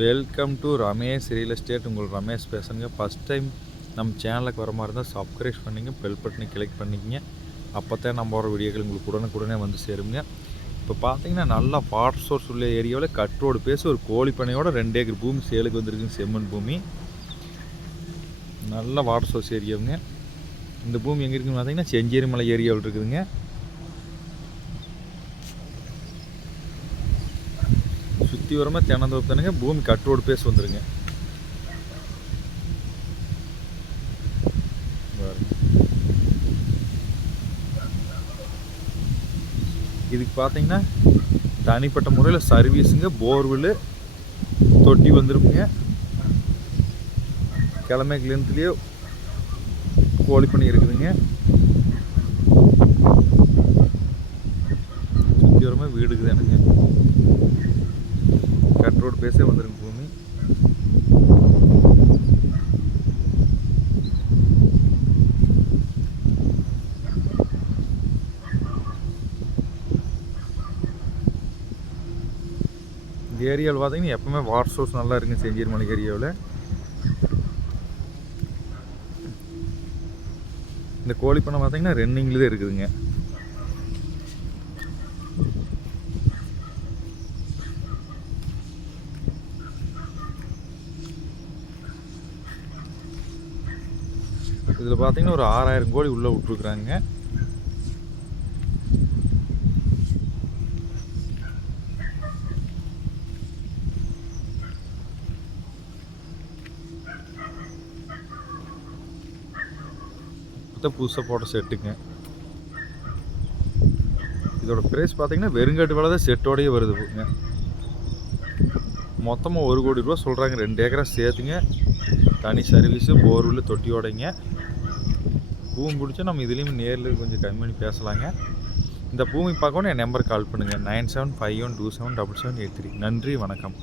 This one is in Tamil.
Welcome to Ramesh real estate. உங்கள் ரமேஷ் பேசுகிறேங்க. ஃபஸ்ட் டைம் நம்ம சேனலுக்கு வர மாதிரி இருந்தால் சப்ஸ்கிரைப் பண்ணிங்க, பெல் பட்டனை கிளிக் பண்ணிக்கங்க. அப்போ தான் நம்ம வர வீடியோக்கள் உங்களுக்கு உடனுக்குடனே வந்து சேருங்க. இப்போ பார்த்தீங்கன்னா நல்லா வாட்டர் சோர்ஸ் உள்ள ஏரியாவில் கட் பேசி ஒரு கோழி பண்ணையோட 2 ஏக்கர் பூமி சேலுக்கு வந்துருக்குங்க. செம்மண் பூமி, நல்ல வாட்டர் சோர்ஸ் ஏரியாவுங்க. இந்த பூமி எங்கே இருக்குன்னு பார்த்தீங்கன்னா செஞ்சேரி மலை ஏரியாவில் இருக்குதுங்க. சுற்றி வரமாக தென்னந்தோப்பு தானுங்க. பூமி கட் பேஸ் வந்துருங்க. இதுக்கு பார்த்தீங்கன்னா தனிப்பட்ட முறையில் சர்வீஸுங்க, போர்வெல்லு, தொட்டி வந்துருக்குங்க. கிழமை கிளத்துலேயே கோழி பண்ணி இருக்குதுங்க. சுற்றி வரமாக வீடுக்கு தானுங்க. கட் பேஸே வந்துருங்க பூமி. இந்த ஏரியாவில் பார்த்தீங்கன்னா எப்பவுமே வாட்டர் சோர்ஸ் நல்லா இருக்குங்க. செஞ்சேரி மலை ஏரியாவில் இந்த கோழி பண்ணை பார்த்தீங்கன்னா ரன்னிங்கில் தான் இருக்குதுங்க. இதில் பார்த்தீங்கன்னா ஒரு 6000 கோழி உள்ளே விட்ருக்குறாங்க. புதுசாக போட்ட செட்டுங்க. இதோட ப்ரைஸ் பார்த்தீங்கன்னா வெறுங்காட்டு வேலை தான் செட்டோடையே வருதுங்க. மொத்தமாக 1 கோடி ரூபா சொல்கிறாங்க. 2 ஏக்கரா சேர்த்துங்க. தனி சர்வீஸு, போர்வெல்லு, தொட்டியோடைங்க. பூமி பிடிச்சா நம்ம இதுலேயும் நேரில் கொஞ்சம் கம்மி பண்ணி பேசலாங்க. இந்த பூமி பார்க்கணும் என் நம்பருக்கு கால் பண்ணுங்கள். 9751277783. நன்றி, வணக்கம்.